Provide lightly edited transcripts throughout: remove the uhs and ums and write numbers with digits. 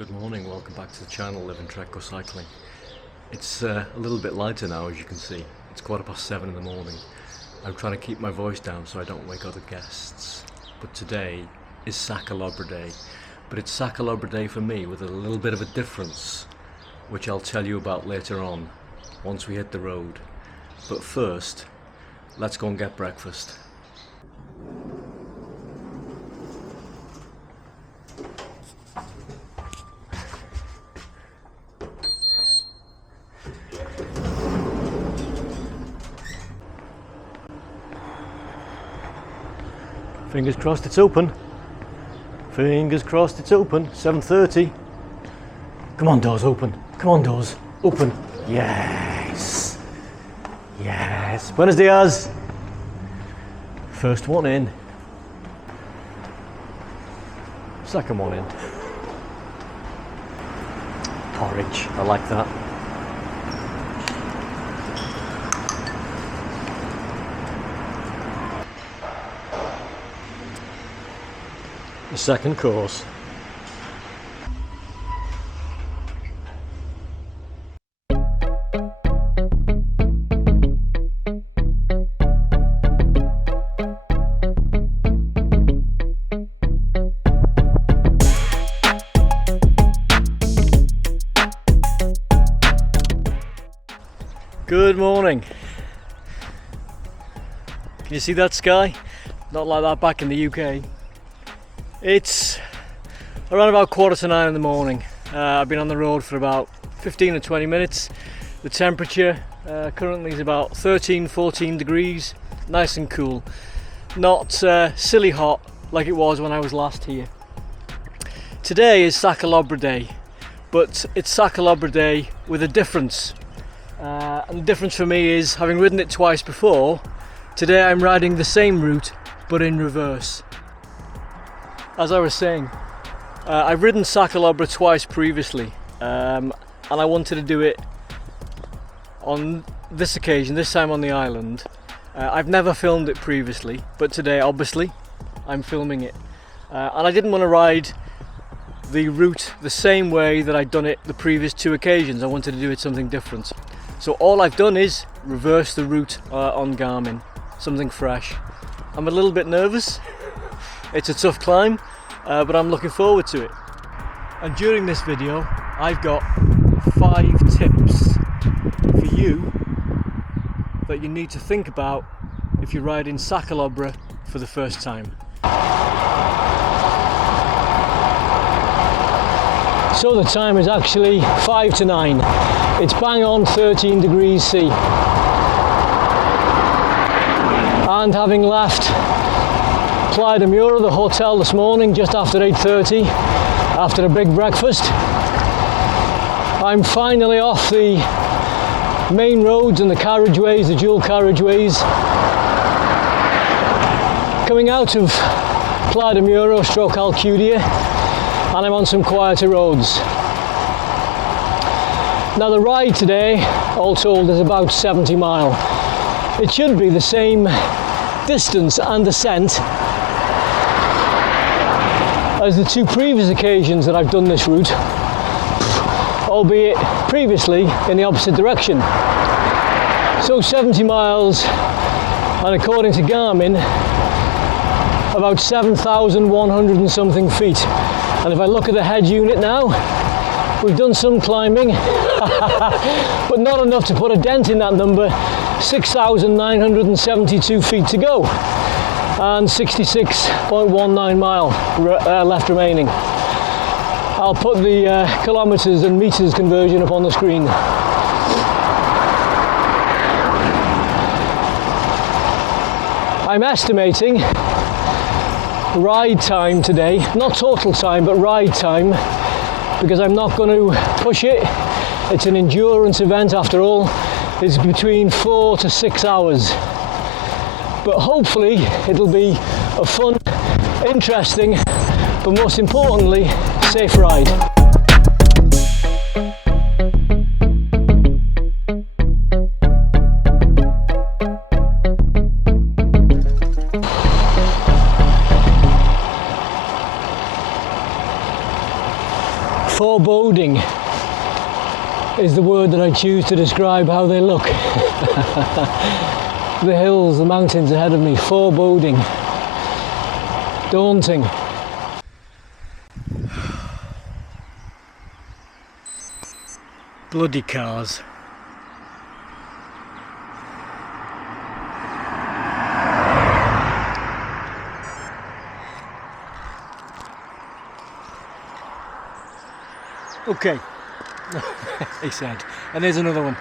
Good morning, welcome back to the channel, Live and Trek Go Cycling. It's a little bit lighter now, as you can see. It's 7:15 in the morning. I'm trying to keep my voice down so I don't wake other guests. But today is Sa Calobra Day. But it's Sa Calobra Day for me with a little bit of a difference, which I'll tell you about later on, once we hit the road. But first, let's go and get breakfast. Fingers crossed it's open. Fingers crossed it's open. 7:30. Come on, doors open. Come on, doors open. Yes. Yes. Buenos dias. First one in. Second one in. Porridge. I like that. The second course. Good morning. Can you see that sky? Not like that back in the UK. It's around about 8:45 in the morning. I've been on the road for about 15 or 20 minutes. The temperature currently is about 13-14 degrees, nice and cool. Not silly hot like it was when I was last here. Today is Sa Calobra Day, but it's Sa Calobra Day with a difference. And the difference for me is, having ridden it twice before, today I'm riding the same route but in reverse. As I was saying, I've ridden Sa Calobra twice previously, and I wanted to do it on this occasion, this time on the island. I've never filmed it previously, but today obviously I'm filming it. And I didn't want to ride the route the same way that I'd done it the previous two occasions. I wanted to do it something different. So all I've done is reverse the route on Garmin, something fresh. I'm a little bit nervous. It's a tough climb, but I'm looking forward to it. And during this video, I've got 5 tips for you that you need to think about if you're riding Sa Calobra for the first time. So the time is actually 5 to 9. It's bang on 13 degrees C. And having left Playa de Muro, the hotel, this morning just after 8:30, after a big breakfast, I'm finally off the main roads and the carriageways, the dual carriageways, coming out of Playa de Muro stroke Alcudia, and I'm on some quieter roads. Now the ride today, all told, is about 70 miles. It should be the same distance and ascent as the two previous occasions that I've done this route, albeit previously in the opposite direction. So 70 miles, and according to Garmin, about 7,100 and something feet. And if I look at the head unit now, we've done some climbing, but not enough to put a dent in that number. 6,972 feet to go. And 66.19 mile left remaining. I'll put the kilometers and meters conversion up on the screen. I'm estimating ride time today, not total time, but ride time, because I'm not going to push it. It's an endurance event after all. It's between 4 to 6 hours. But hopefully it'll be a fun, interesting, but most importantly, safe ride. Foreboding is the word that I choose to describe how they look. The hills, the mountains ahead of me, foreboding, daunting. Bloody cars. Okay, he said, and there's another one.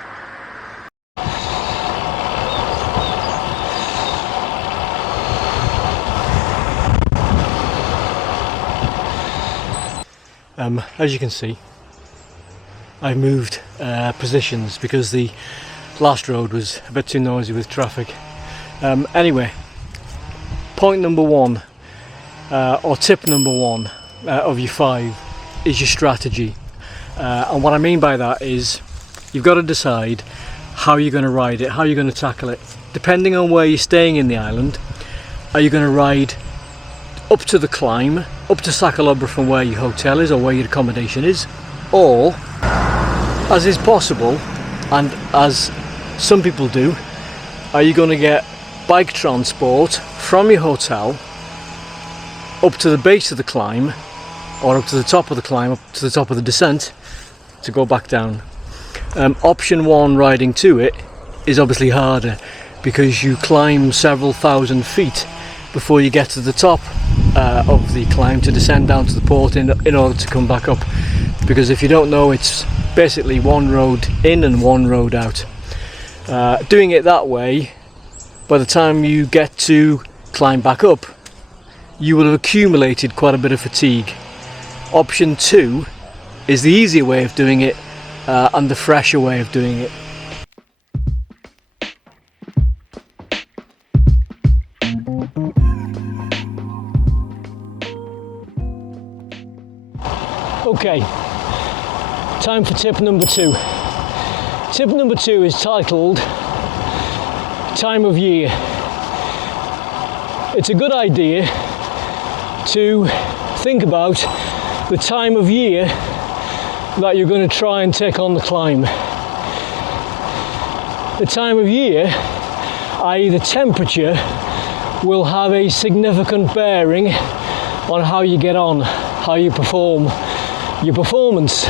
As you can see, I've moved positions because the last road was a bit too noisy with traffic. Anyway, point number one, or tip number one of your 5 is your strategy. And what I mean by that is you've got to decide how you're going to ride it, how you're going to tackle it. Depending on where you're staying in the island, are you going to ride up to the climb, up to Sa Calobra from where your hotel is or where your accommodation is, or, as is possible, and as some people do, are you going to get bike transport from your hotel up to the base of the climb, or up to the top of the climb, up to the top of the descent, to go back down? Option 1, riding to it, is obviously harder because you climb several thousand feet before you get to the top of the climb to descend down to the port in order to come back up, because if you don't know, it's basically one road in and one road out. Doing it that way, by the time you get to climb back up, you will have accumulated quite a bit of fatigue. Option 2 is the easier way of doing it and the fresher way of doing it. Okay, time for tip number 2. Tip number 2 is titled Time of Year. It's a good idea to think about the time of year that you're going to try and take on the climb. The time of year, i.e. the temperature, will have a significant bearing on how you get on, how you perform, your performance.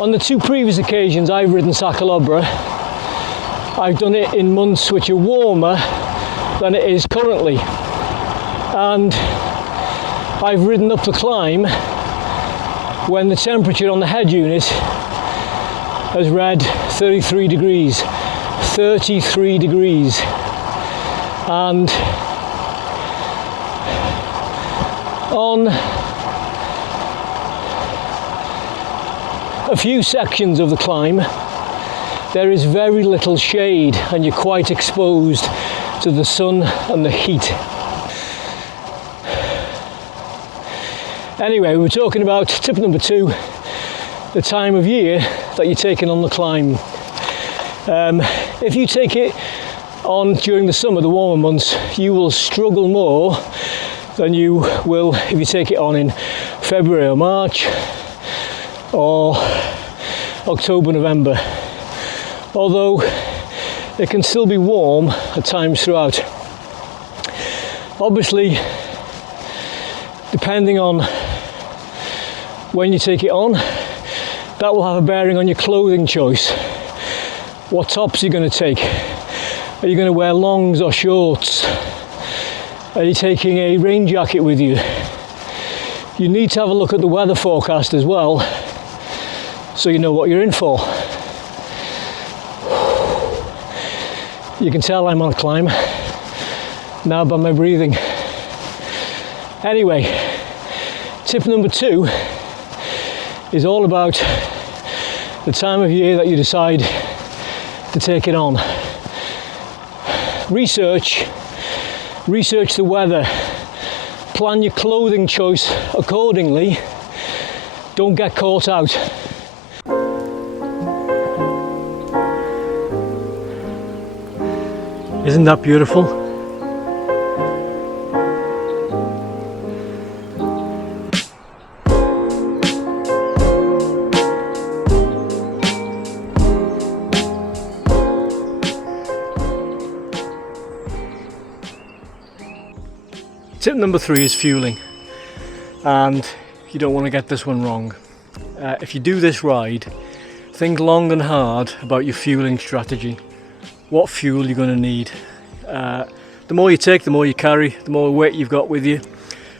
On the 2 previous occasions I've ridden Sa Calobra, I've done it in months which are warmer than it is currently, and I've ridden up the climb when the temperature on the head unit has read 33 degrees, and on a few sections of the climb there is very little shade and you're quite exposed to the sun and the heat. Anyway, we're talking about tip number 2, the time of year that you're taking on the climb. If you take it on during the summer, the warmer months, you will struggle more than you will if you take it on in February or March or October, November. Although it can still be warm at times throughout. Obviously, depending on when you take it on, that will have a bearing on your clothing choice. What tops are you going to take? Are you going to wear longs or shorts? Are you taking a rain jacket with you? You need to have a look at the weather forecast as well, so you know what you're in for. You can tell I'm on a climb now by my breathing. Anyway, tip number 2 is all about the time of year that you decide to take it on. Research the weather, plan your clothing choice accordingly, don't get caught out. Isn't that beautiful? Tip number 3 is fueling, and you don't want to get this one wrong. If you do this ride, think long and hard about your fueling strategy. What fuel you're going to need. The more you take, the more you carry, the more weight you've got with you.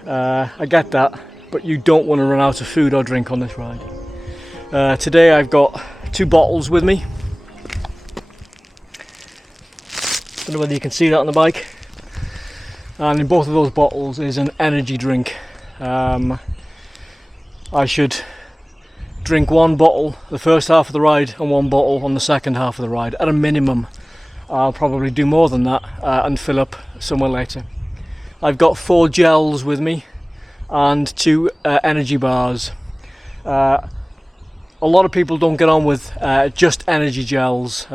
I get that, but you don't want to run out of food or drink on this ride. Today I've got 2 bottles with me. Don't know whether you can see that on the bike. And in both of those bottles is an energy drink. I should drink 1 bottle the first half of the ride and 1 bottle on the second half of the ride at a minimum. I'll probably do more than that and fill up somewhere later. I've got 4 gels with me and 2 energy bars. A lot of people don't get on with just energy gels.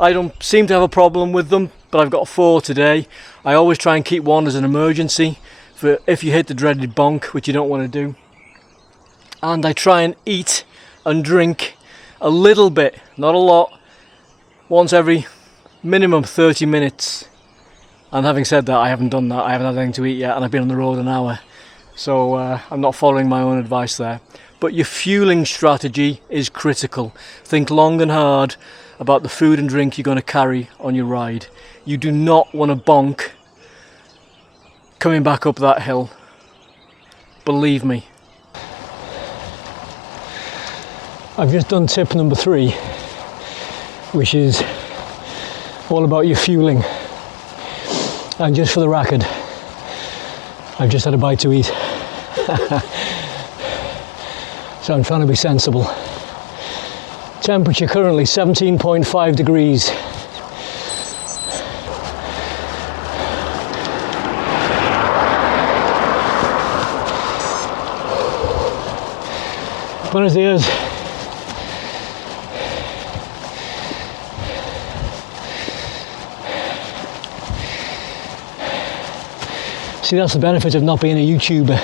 I don't seem to have a problem with them, but I've got 4 today. I always try and keep 1 as an emergency for if you hit the dreaded bonk, which you don't want to do. And I try and eat and drink a little bit, not a lot, once every minimum 30 minutes. And having said that, I haven't done that. I haven't had anything to eat yet, and I've been on the road an hour. So I'm not following my own advice there. But your fueling strategy is critical. Think long and hard about the food and drink you're going to carry on your ride. You do not want to bonk coming back up that hill. Believe me. I've just done tip number 3, which is all about your fueling. And just for the record, I've just had a bite to eat. So I'm trying to be sensible. Temperature currently 17.5 degrees. Buenos dias. See, that's the benefit of not being a YouTuber.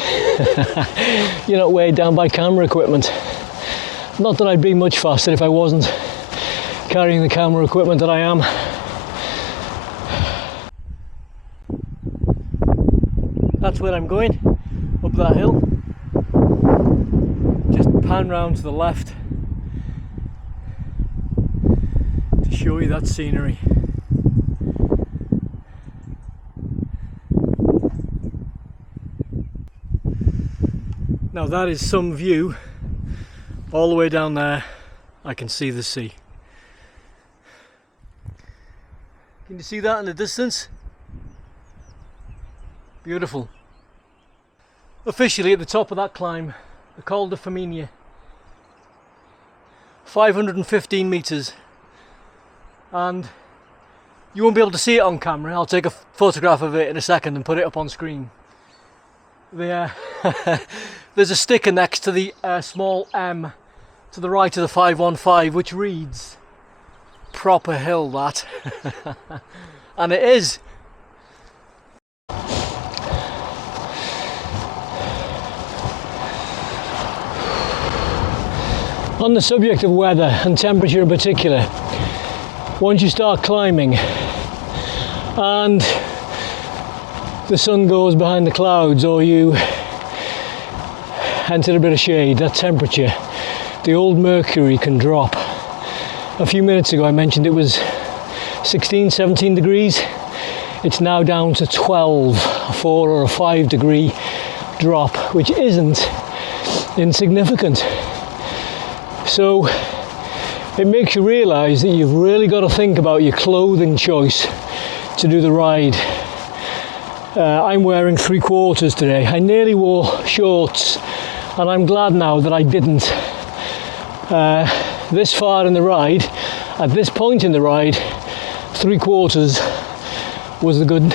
You're not weighed down by camera equipment. Not that I'd be much faster if I wasn't carrying the camera equipment that I am. That's where I'm going, up that hill. Just pan round to the left to show you that scenery. Now that is some view. All the way down there I can see the sea. Can you see that in the distance? Beautiful. Officially at the top of that climb, the Col de Femenia. 515 metres. And you won't be able to see it on camera. I'll take a photograph of it in a second and put it up on screen. There's a sticker next to the small M to the right of the 515 which reads proper hill, that. And it is. On the subject of weather and temperature in particular, once you start climbing and the sun goes behind the clouds or you enter a bit of shade, that temperature, the old mercury can drop. A few minutes ago I mentioned it was 16, 17 degrees. It's now down to 12, a 4 or a 5 degree drop, which isn't insignificant. So it makes you realise that you've really got to think about your clothing choice to do the ride. I'm wearing 3/4 today. I nearly wore shorts, and I'm glad now that I didn't. This far in the ride, at this point in the ride, 3/4 was the good.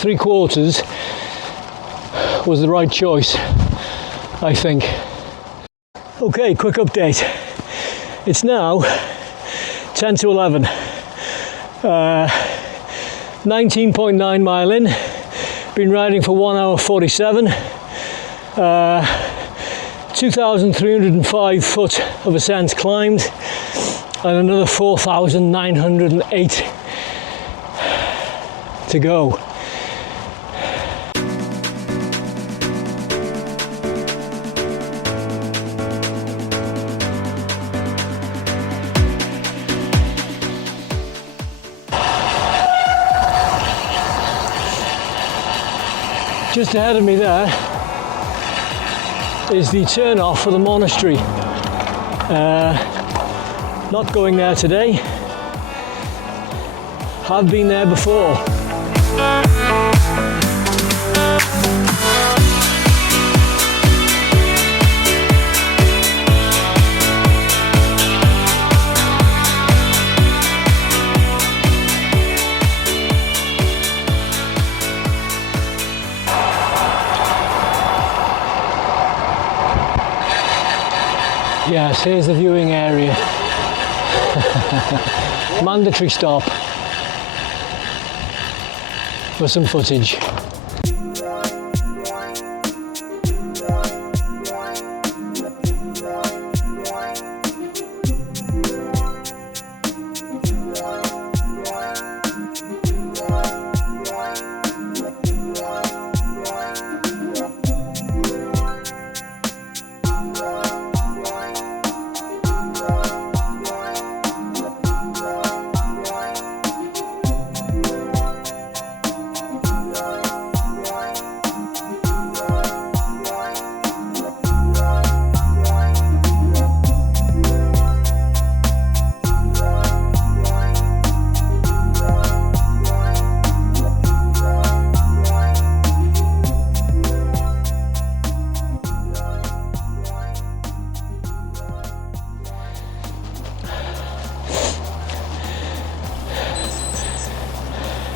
3/4 was the right choice, I think. Okay, quick update. It's now 10 to 11. 19.9 mile in. Been riding for 1 hour 47. 2,305 foot of ascent climbed, and another 4,908 to go. Just ahead of me there is the turn off for the monastery. Not going there today. Have been there before. Yes, here's the viewing area. Mandatory stop for some footage.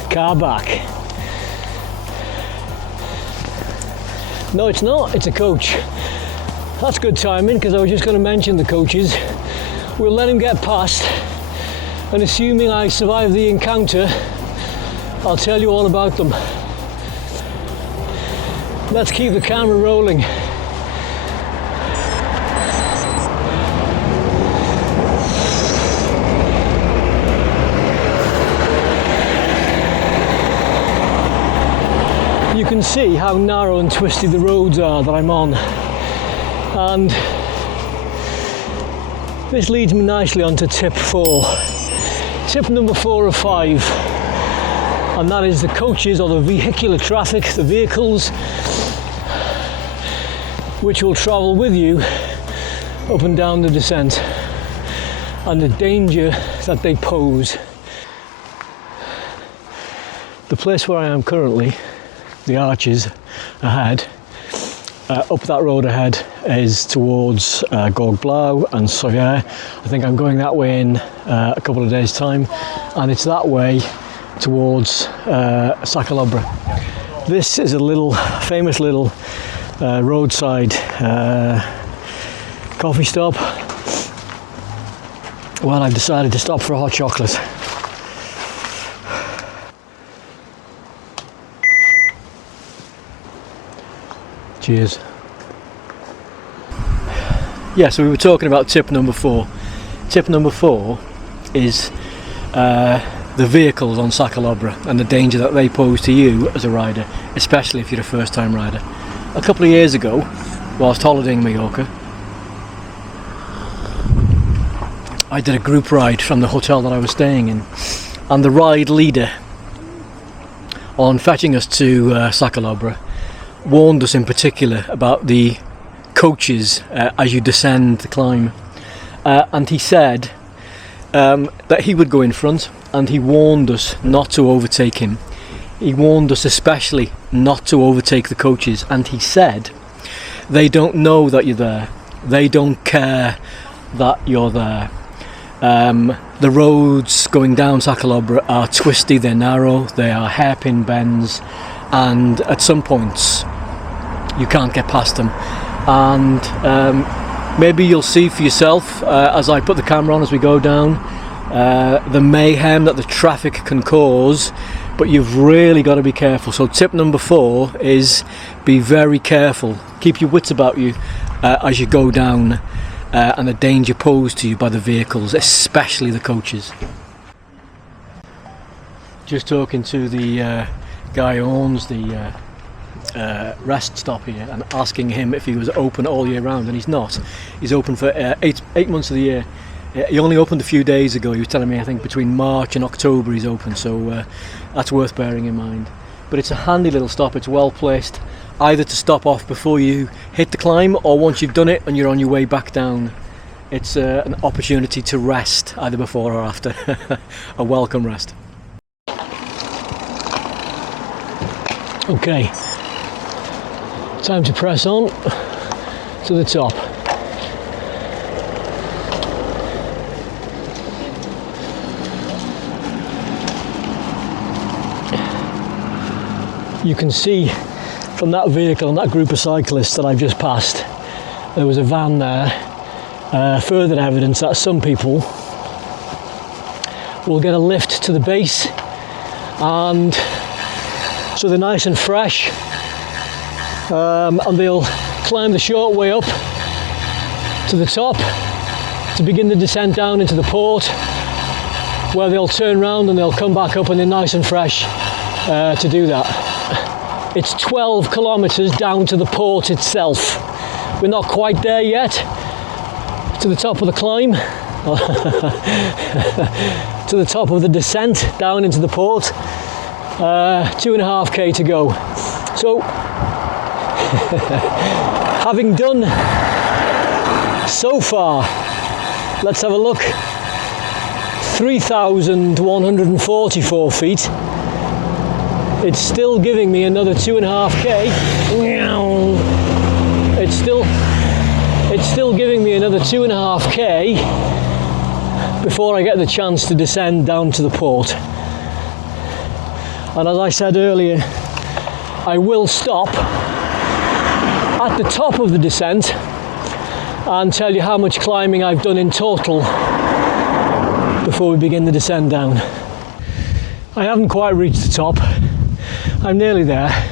Car back. No, it's not, it's a coach. That's good timing, because I was just going to mention the coaches. We'll let him get past, and assuming I survive the encounter, I'll tell you all about them. Let's keep the camera rolling. You can see how narrow and twisty the roads are that I'm on, and this leads me nicely onto tip 4. Tip number 4 of 5, and that is the coaches, or the vehicular traffic, the vehicles which will travel with you up and down the descent, and the danger that they pose. The place where I am currently, the arches ahead, up that road ahead is towards Gorgblau and Soyer. I think I'm going that way in a couple of days' time, and it's that way towards Sa Calobra. This is a famous little roadside coffee stop. Well, I've decided to stop for a hot chocolate. Cheers. Yeah, so we were talking about tip number 4. Tip number 4 is the vehicles on Sa Calobra and the danger that they pose to you as a rider, especially if you're a first-time rider. A couple of years ago, whilst holidaying in Majorca, I did a group ride from the hotel that I was staying in, and the ride leader, on fetching us to Sa Calobra, warned us in particular about the coaches as you descend the climb, and he said that he would go in front, and he warned us not to overtake him. He warned us especially not to overtake the coaches, and he said they don't know that you're there, they don't care that you're there. The roads going down Sa Calobra are twisty, they're narrow, they are hairpin bends, and at some points you can't get past them, and maybe you'll see for yourself as I put the camera on as we go down the mayhem that the traffic can cause, but you've really got to be careful. So tip number 4 is be very careful, keep your wits about you as you go down, and the danger posed to you by the vehicles, especially the coaches. Just talking to the guy who owns the rest stop here and asking him if he was open all year round, and he's not. He's open for 8 months of the year. He only opened a few days ago. He was telling me I think between March and October he's open, so that's worth bearing in mind. but it's a handy little stop. It's well placed, either to stop off before you hit the climb or once you've done it and you're on your way back down. It's an opportunity to rest either before or after. A welcome rest. Okay, time to press on to the top. You can see from that vehicle and that group of cyclists that I've just passed, there was a van there. Further evidence that some people will get a lift to the base, and so they're nice and fresh, and they'll climb the short way up to the top to begin the descent down into the port, where they'll turn around and they'll come back up and they're nice and fresh to do that. It's 12 kilometers down to the port itself. We're not quite there yet, to the top of the climb, to the top of the descent down into the port. 2.5k to go. So, having done so far, let's have a look. 3,144 feet. It's still giving me another 2.5k. It's still giving me another 2.5k before I get the chance to descend down to the port. And as I said earlier, I will stop at the top of the descent and tell you how much climbing I've done in total before we begin the descent down. I haven't quite reached the top. I'm nearly there,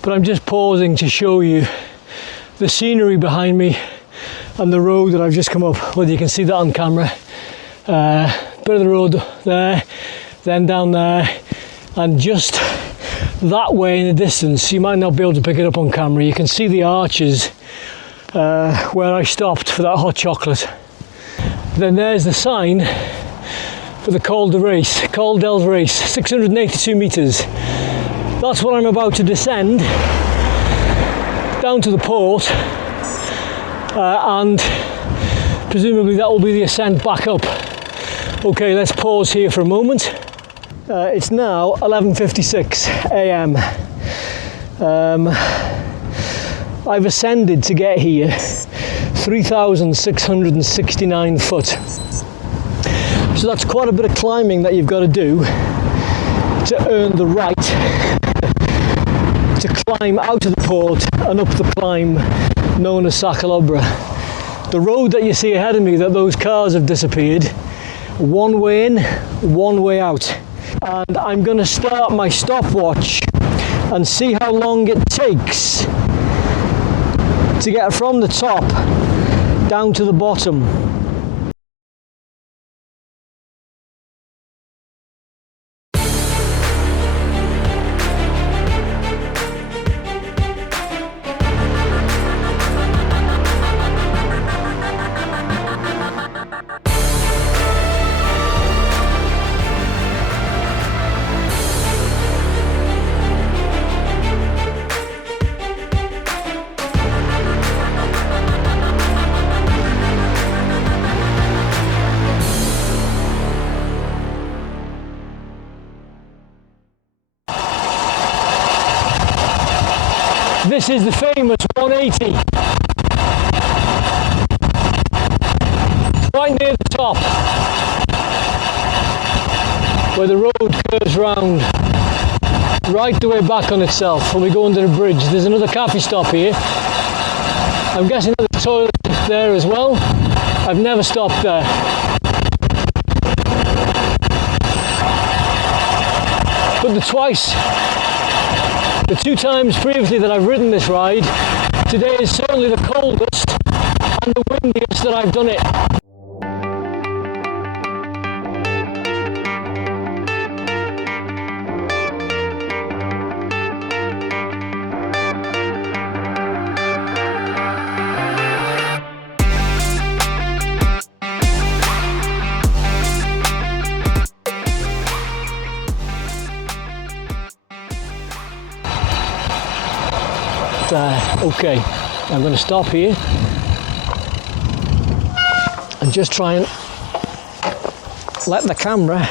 but I'm just pausing to show you the scenery behind me and the road that I've just come up, whether you can see that on camera. Bit of the road there, then down there, and just that way in the distance, you might not be able to pick it up on camera, you can see the arches where I stopped for that hot chocolate. Then there's the sign for the Col del Race, 682 metres. That's what I'm about to descend down to the port, and presumably that will be the ascent back up. Okay, let's pause here for a moment. It's now 11:56 a.m. I've ascended to get here 3,669 foot. So that's quite a bit of climbing that you've got to do to earn the right to climb out of the port and up the climb known as Sa Calobra. The road that you see ahead of me, that those cars have disappeared, one way in, one way out. And I'm going to start my stopwatch and see how long it takes to get from the top down to the bottom. This is the famous 180. It's right near the top, where the road curves round right the way back on itself when we go under the bridge. There's another cafe stop here. I'm guessing there's a toilet there as well. I've never stopped there. But the two times previously that I've ridden this ride, today is certainly the coldest and the windiest that I've done it. okay. I'm going to stop here and just try and let the camera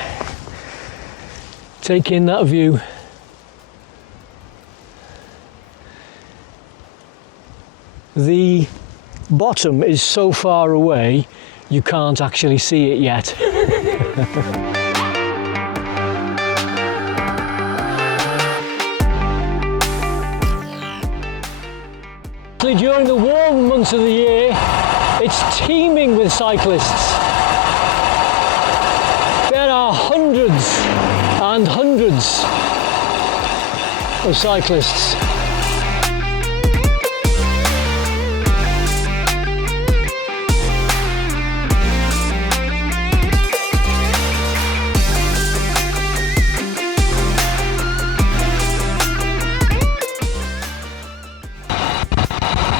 take in that view. The bottom is so far away you can't actually see it yet. During the warm months of the year, it's teeming with cyclists. There are hundreds and hundreds of cyclists.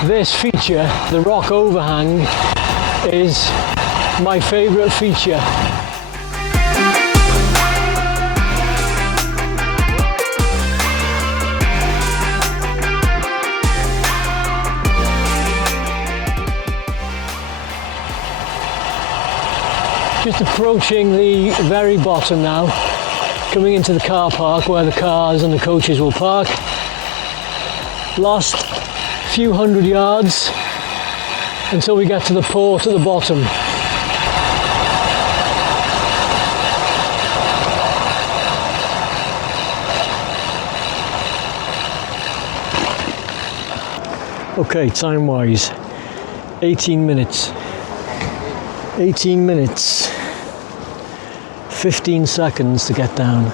This feature, the rock overhang, is my favourite feature. Just approaching the very bottom now, coming into the car park where the cars and the coaches will park. Last few hundred yards until we get to the port at the bottom. Okay, time wise, 18 minutes. 18 minutes, 15 seconds to get down.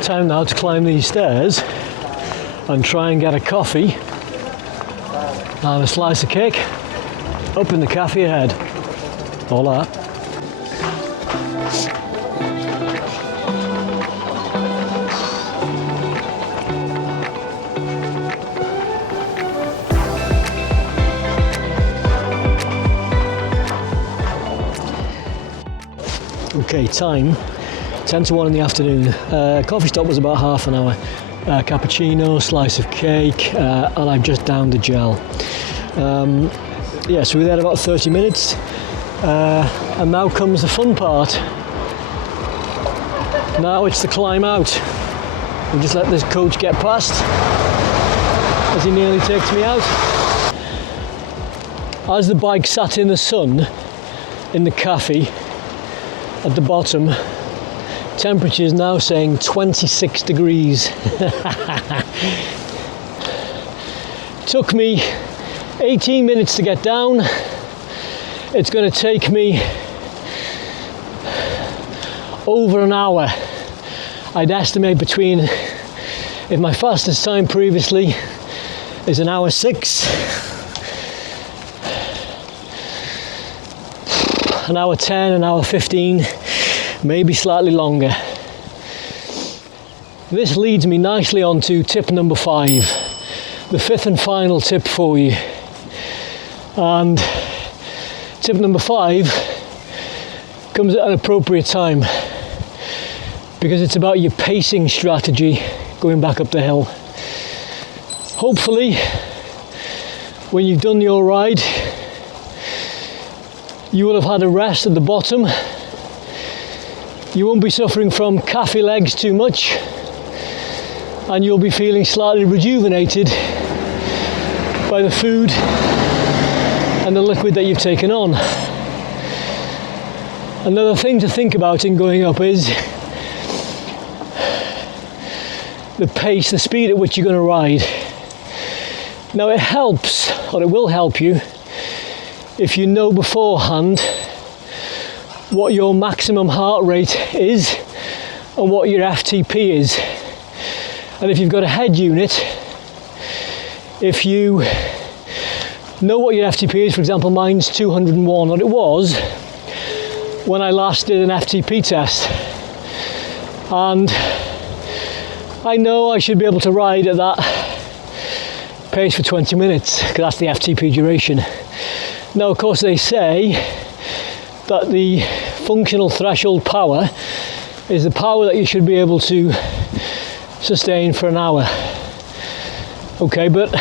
Time now to climb these stairs and try and get a coffee and a slice of cake up in the cafe ahead. Hola. Okay, time 10 to 1 in the afternoon. Coffee stop was about half an hour. Cappuccino, slice of cake, and I've just downed the gel. Yeah, so we were there about 30 minutes, and now comes the fun part. Now it's the climb out. We just let this coach get past as he nearly takes me out. As the bike sat in the sun in the cafe at the bottom, temperature is now saying 26 degrees. Took me 18 minutes to get down. It's going to take me over an hour. I'd estimate between, if my fastest time previously is an hour 6, an hour 10, an hour 15, maybe slightly longer. This leads me nicely on to tip number 5, the 5th and final tip for you. And tip number 5 comes at an appropriate time because it's about your pacing strategy going back up the hill. Hopefully, when you've done your ride, you will have had a rest at the bottom. You won't be suffering from cafe legs too much, and you'll be feeling slightly rejuvenated by the food and the liquid that you've taken on. Another thing to think about in going up is the pace, the speed at which you're going to ride. Now it helps, or it will help you, if you know beforehand what your maximum heart rate is and what your FTP is. And if you've got a head unit, if you know what your FTP is, for example mine's 201, or it was when I last did an FTP test, and I know I should be able to ride at that pace for 20 minutes, because that's the FTP duration. Now, of course, they say that the functional threshold power is the power that you should be able to sustain for an hour. Okay, but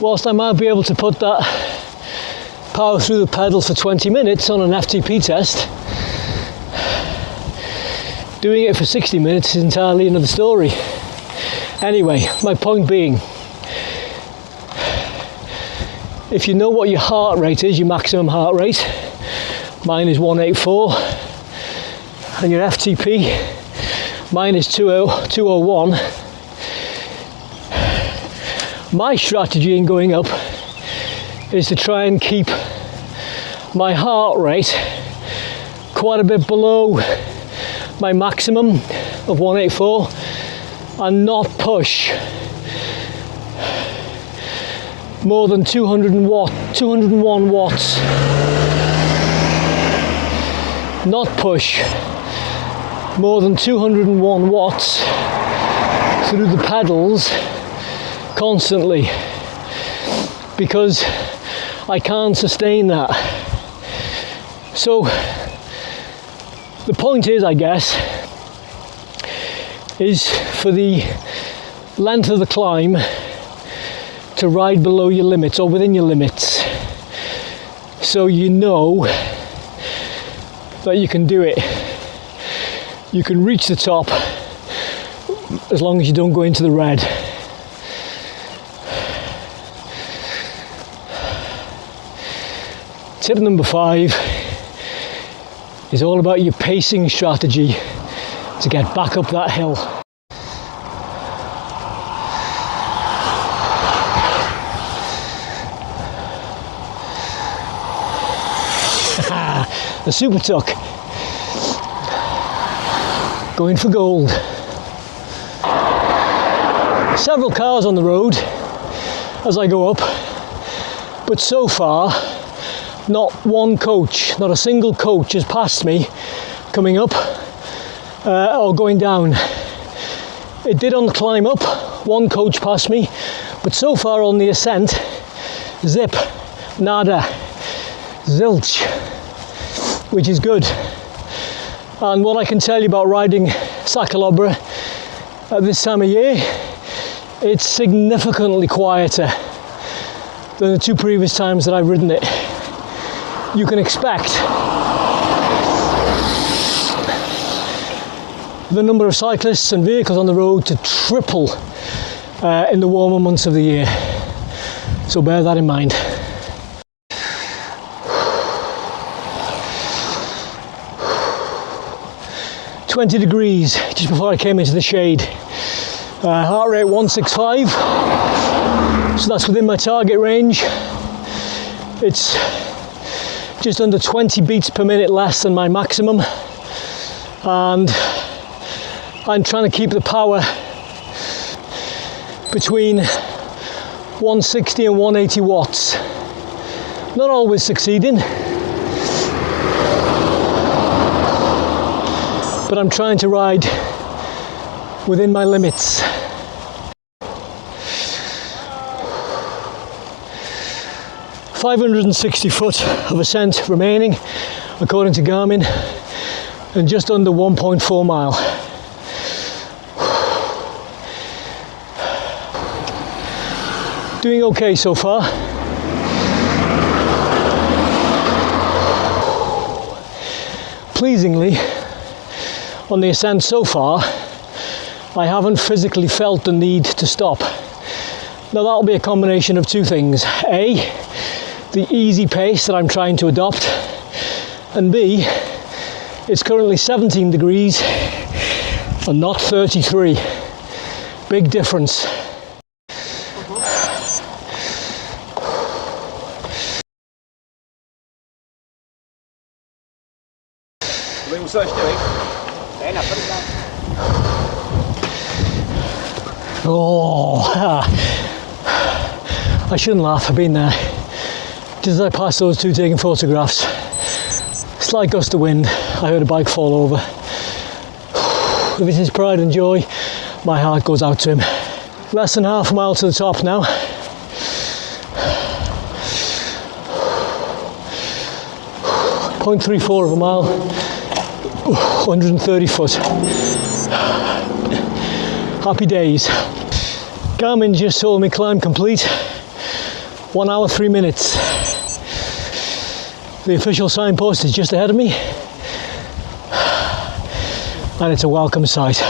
whilst I might be able to put that power through the pedal for 20 minutes on an FTP test, doing it for 60 minutes is entirely another story. Anyway, my point being, if you know what your heart rate is, your maximum heart rate, mine is 184, and your FTP, mine is 201. My strategy in going up is to try and keep my heart rate quite a bit below my maximum of 184 and not push more than 201 watts. Not push more than 201 watts through the pedals constantly, because I can't sustain that. So the point is, I guess, is for the length of the climb to ride below your limits or within your limits, so you know that you can do it. You can reach the top as long as you don't go into the red. Tip number 5 is all about your pacing strategy to get back up that hill. The super tuck, going for gold. Several cars on the road as I go up, but so far not one coach, not a single coach has passed me coming up or going down. It did on the climb up, one coach passed me, but so far on the ascent, zip, nada, zilch, which is good. And what I can tell you about riding Sa Calobra at this time of year, it's significantly quieter than the 2 previous times that I've ridden it. You can expect the number of cyclists and vehicles on the road to triple in the warmer months of the year. So bear that in mind. "20 degrees just before I came into the shade. Heart rate 165, so that's within my target range. It's just under 20 beats per minute less than my maximum, and I'm trying to keep the power between 160 and 180 watts. Not always succeeding, but I'm trying to ride within my limits. "560 foot of ascent remaining, according to Garmin, and just under 1.4 mile. Doing okay so far. Pleasingly, on the ascent so far, I haven't physically felt the need to stop. Now that'll be a combination of 2 things. A, the easy pace that I'm trying to adopt, and B, it's currently 17 degrees and not 33. Big difference. Oh, I shouldn't laugh, I've been there. Just as I passed those 2 taking photographs, slight gust of wind, I heard a bike fall over. If it's his pride and joy, my heart goes out to him. Less than half a mile to the top now. .34 of a mile, 130 foot. Happy days. Garmin just told me climb complete, 1 hour 3 minutes. The official signpost is just ahead of me, and it's a welcome sight.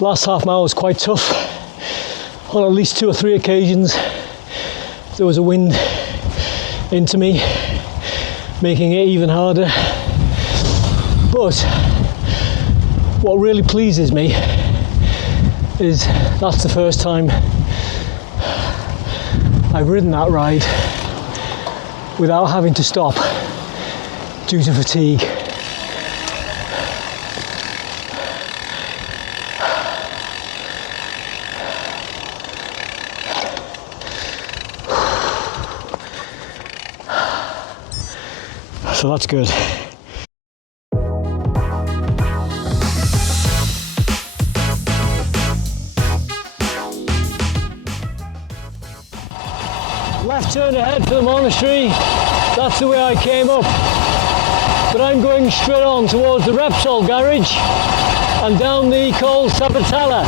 Last half mile was quite tough. On at least 2 or 3 occasions there was a wind into me, making it even harder. But what really pleases me is that's the first time I've ridden that ride without having to stop due to fatigue. So that's good. Left turn ahead for the monastery. That's the way I came up. But I'm going straight on towards the Repsol garage and down the Col Sabatella.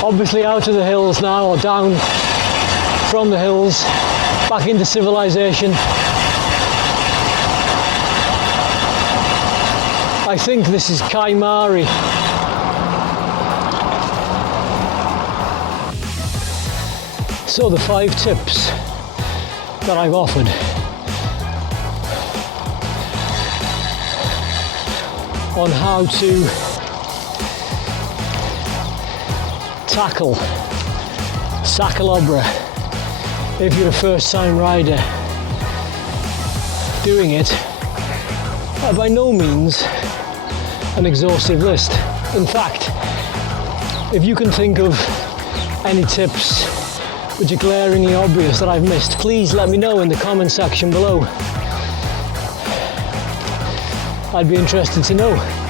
Obviously out of the hills now, or down from the hills, back into civilization. I think this is Kaimari. So the 5 tips that I've offered. On how to tackle Sa Calobra if you're a first-time rider doing it, are by no means an exhaustive list. In fact, if you can think of any tips which are glaringly obvious that I've missed, please let me know in the comment section below. I'd be interested to know.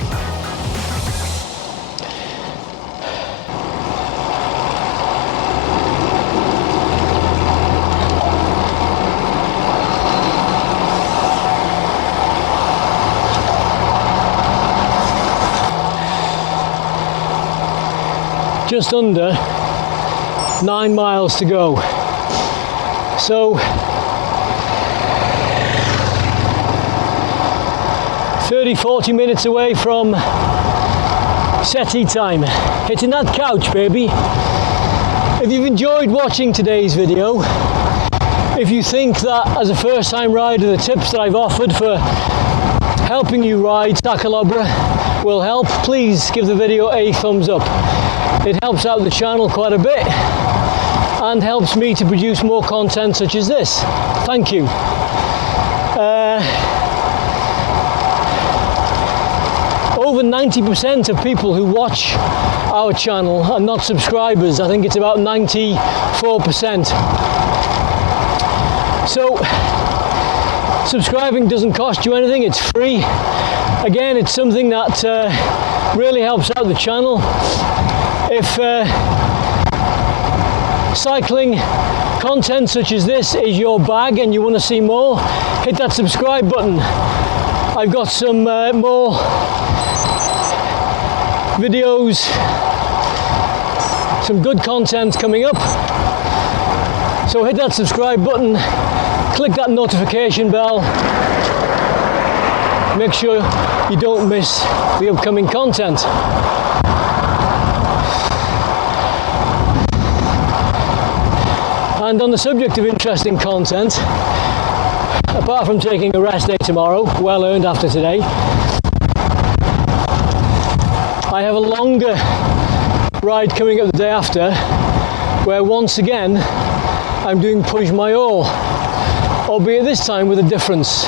Just under 9 miles to go. So 30-40 minutes away from settee time. Hitting that couch, baby. If you've enjoyed watching today's video, if you think that as a first time rider the tips that I've offered for helping you ride Sa Calobra will help, please give the video a thumbs up. It helps out the channel quite a bit and helps me to produce more content such as this. Thank you. Over 90% of people who watch our channel are not subscribers. I think it's about 94%. So subscribing doesn't cost you anything, it's free. Again, it's something that really helps out the channel. If cycling content such as this is your bag and you want to see more, hit that subscribe button. I've got some more videos, some good content coming up. So hit that subscribe button, click that notification bell, make sure you don't miss the upcoming content. And on the subject of interesting content, apart from taking a rest day tomorrow, well earned after today, I have a longer ride coming up the day after, where once again I'm doing Puig Major, albeit this time with a difference.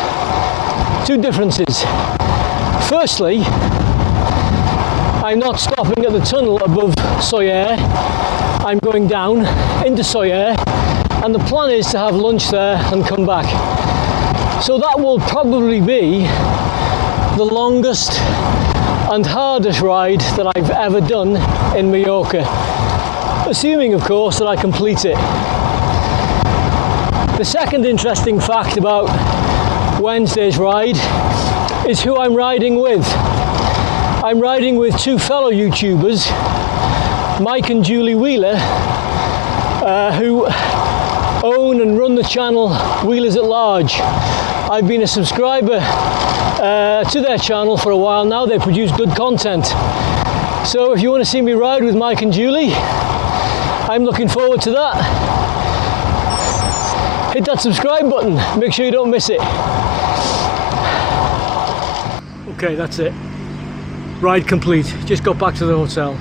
Two differences. Firstly, I'm not stopping at the tunnel above Soyer. I'm going down into Soyer, and the plan is to have lunch there and come back. So that will probably be the longest and hardest ride that I've ever done in Majorca, assuming of course that I complete it. The second interesting fact about Wednesday's ride is who I'm riding with. I'm riding with two fellow YouTubers, Mike and Julie Wheeler, who own and run the channel Wheelers at Large. I've been a subscriber to their channel for a while now. They produce good content. So if you want to see me ride with Mike and Julie, I'm looking forward to that. Hit that subscribe button, make sure you don't miss it. Okay, that's it. Ride complete. Just got back to the hotel.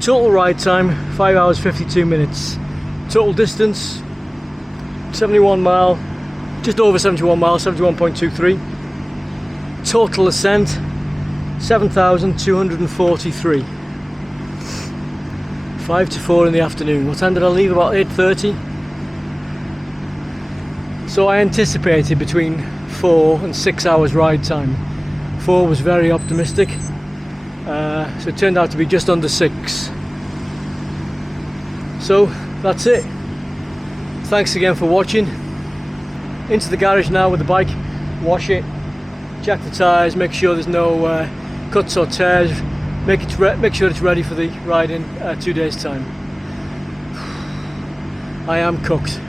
Total ride time 5 hours 52 minutes. Total distance 71 mile, just over 71 miles, 71.23. Total ascent 7,243. 5 to 4 in the afternoon. What time did I leave? About 8:30. So I anticipated between 4 and 6 hours ride time. 4 was very optimistic, so it turned out to be just under 6. So that's it. Thanks again for watching. Into the garage now with the bike, wash it, check the tyres, make sure there's no cuts or tears, make sure it's ready for the ride in 2 days time. I am cooked.